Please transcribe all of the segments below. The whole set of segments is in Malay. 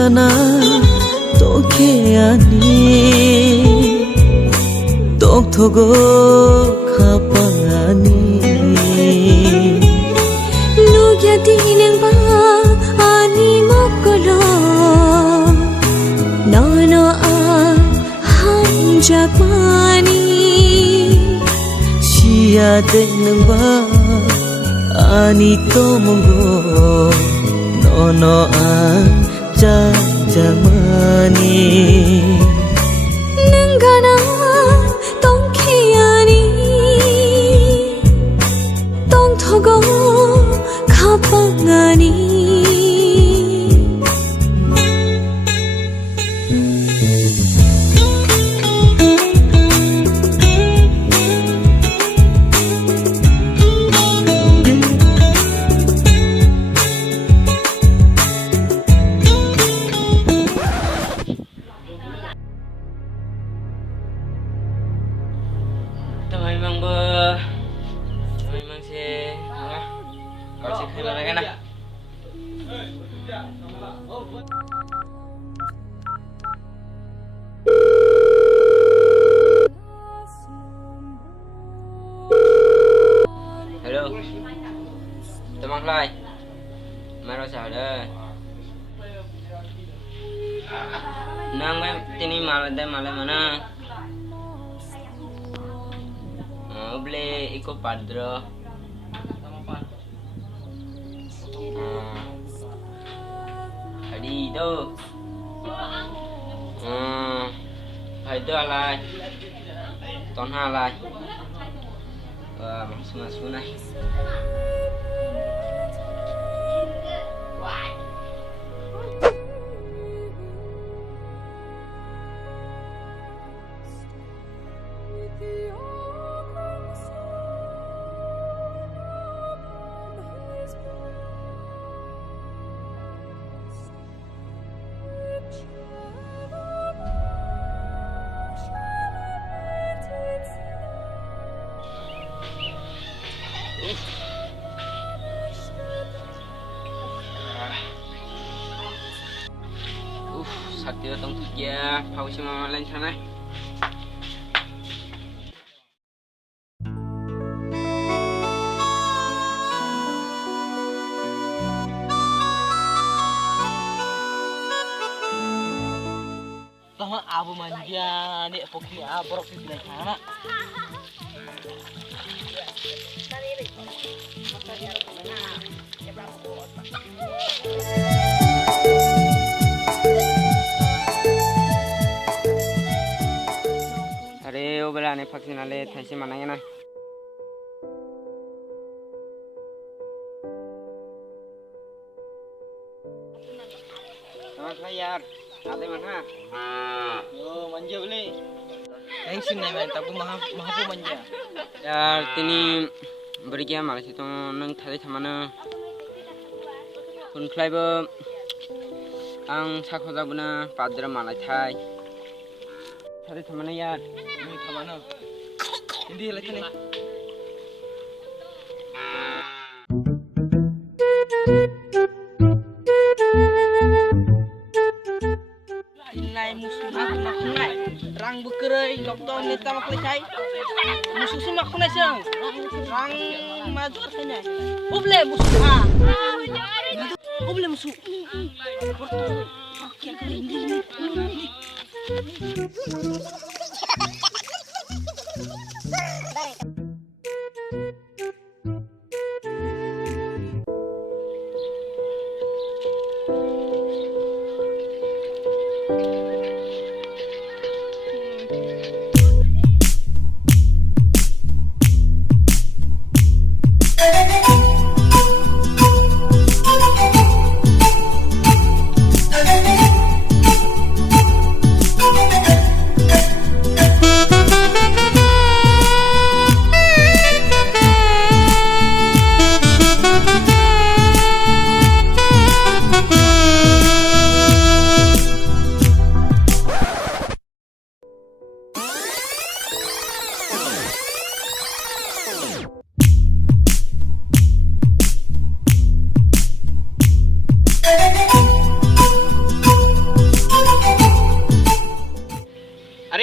gana toke ani tok thogo khapangani lugya dineng ba ani mokolo nono a hanjakmani sia deneng ba ani tomongo nono an jamani nangana tongkhiani tongthogo khapangani memang sih kau sih kayak mana kan? Hello, teman lai, mana sao dah? Nang ini malah mana? Boleh ikut padro. Adi tu. Itu alai. Ton alai. Masuk nah. Sakti datang kerja, pau si mama lain sana. Tama abu manja ni poki abrok di bilang sana. Hari obela ni vaksin ale thaisi manang na. Selamat layar, ada mana? Oh manja boleh. Yang sini men tapi mahapu manja. Ya tini beri kia malah situ neng thari thamana. Kun klaiba ang sakhoda buna padra malah thai. Thari thamana ya. Ini thamana. Hindi lagi ni. Inai musuh aku makunai. Rang bukerai lockdown ni tamak lecai. Musuh semua makunai siang. Rang maju artinya. Uble musuh ah. Uble musuh. Oke ini.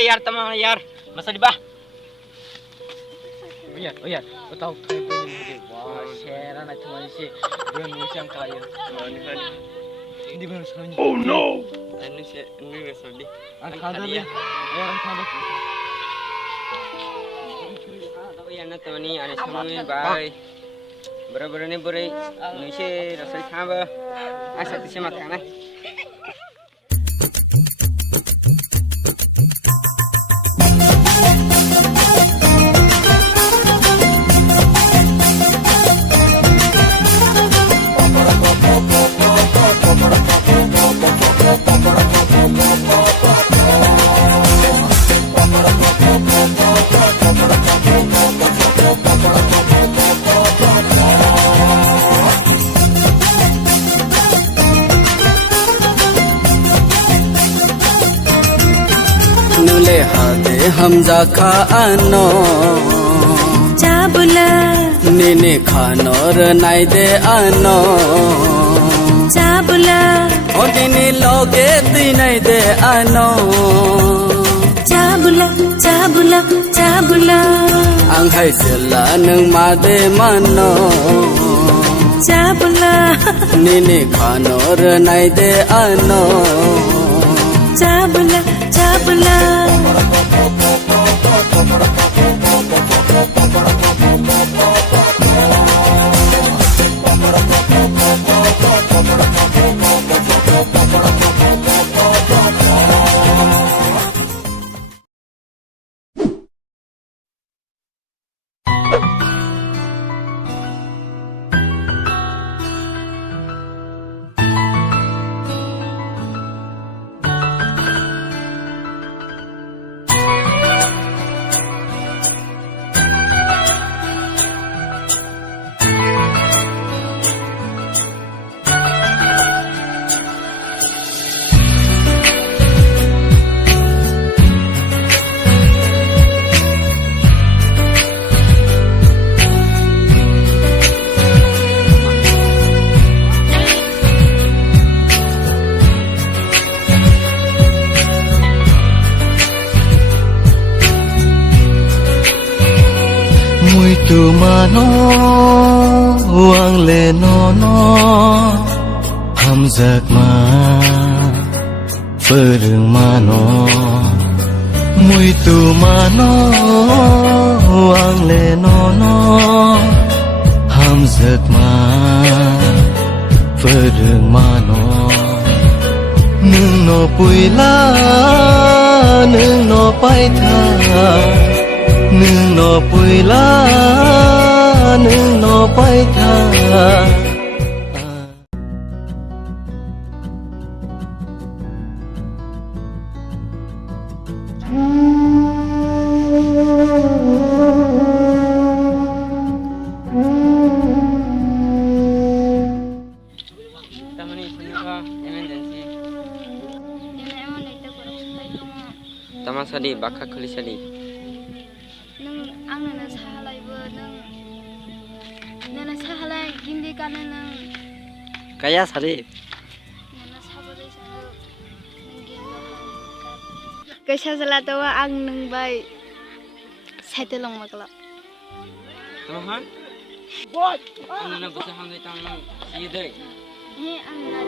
यार तमाम यार masa di bah Oh iya, kau tahu kayak begini. Wah, share anak teman sih. Dia nulis yang kaya. Ini benar sekali. Oh no. ini sedih Ang kada ya. Orang kada. tahu ya na teman ini ada sama bye bener-bener nih beri nulis rasanya sama asal sih makan नुले हाथे हम जा खानो चाबुला निने खानो र नाइ दे आनो चाबुला ओ दिने लोगे तिनै दे आनो चाबुला चाबुला चाबुला आं हाइसेला नों मादे मानो चाबुला निने खानो र नाइ दे आनो चाबुला चाबुला Muito mano ang le no hamzak ma pereng mano Muito mano ang le no hamzak ma pereng mano nung no puila nung no paitha nung no puila nung no paitha teman ini apa emergency teman sadi bakal kulis sadi nang angna sahalaibo nang sahalai gindi kana nang kaya sari nana sabalai sa nang gindi kaisa sala tawa ang nang bai saite long makla teman ini na bisa hangai tangan sih deh he anna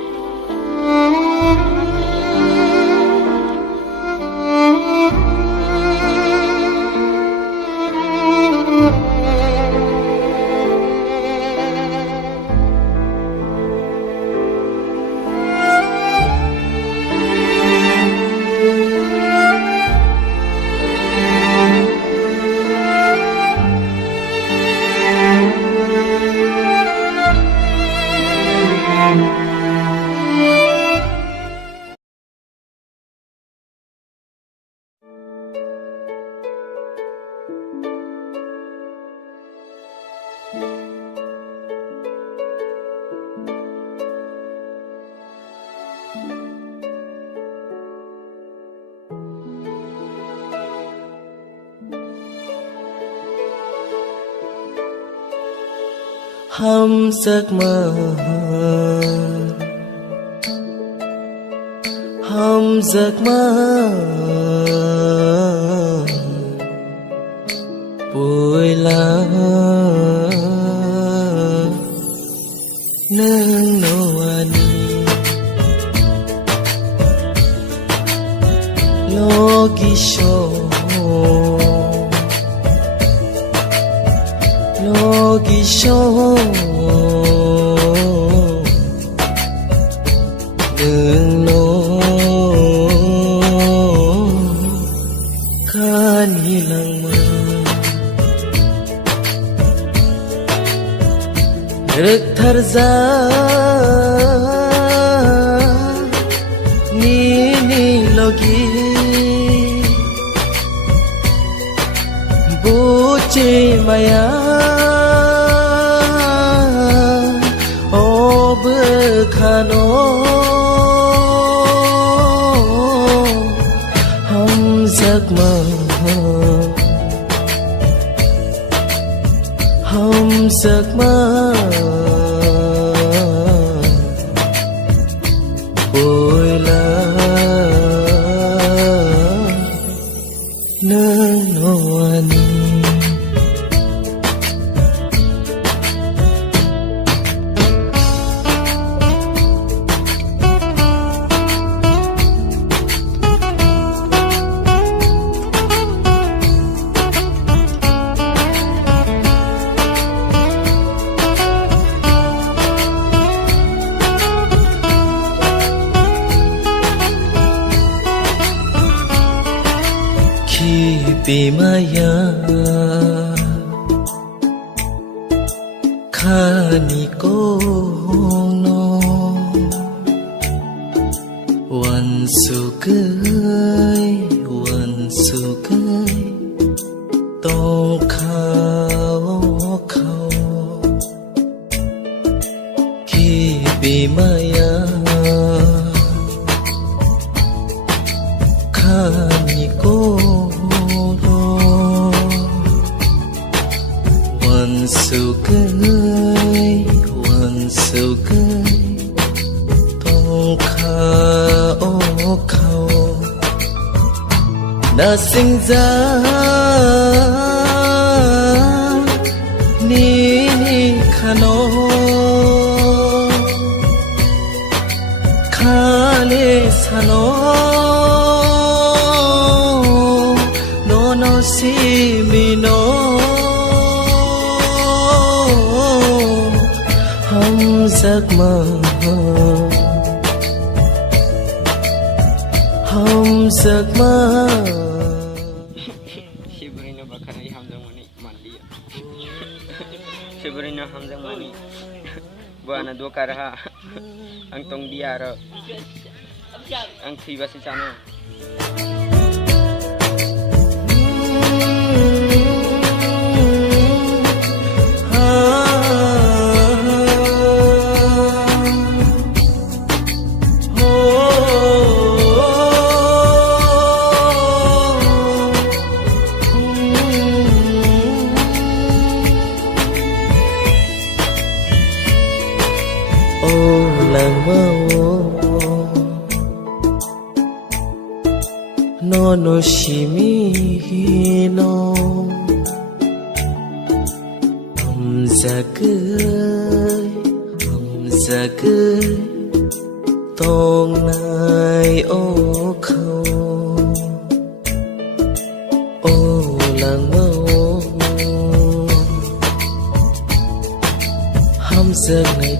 हम giấc mơ हम giấc mơ la nang no ani logi show nang no kan hilang rek tharza ni logi buce maya o bekhano ham zakma ôi là nang no ani Bimaya khani kono wan sukai tong khao ki bimaya khani kono sukai tong khao na sinh ra ni khano khale sano no si mi no giấc mơ hông giấc mơ Sebenarnya bakar hamzang mani mandi sebenarnya hamzang mani buana dua karha ang tong biara ang tiba si channel no shimi no hamzagai tong nai o khao o lang mao hamzagai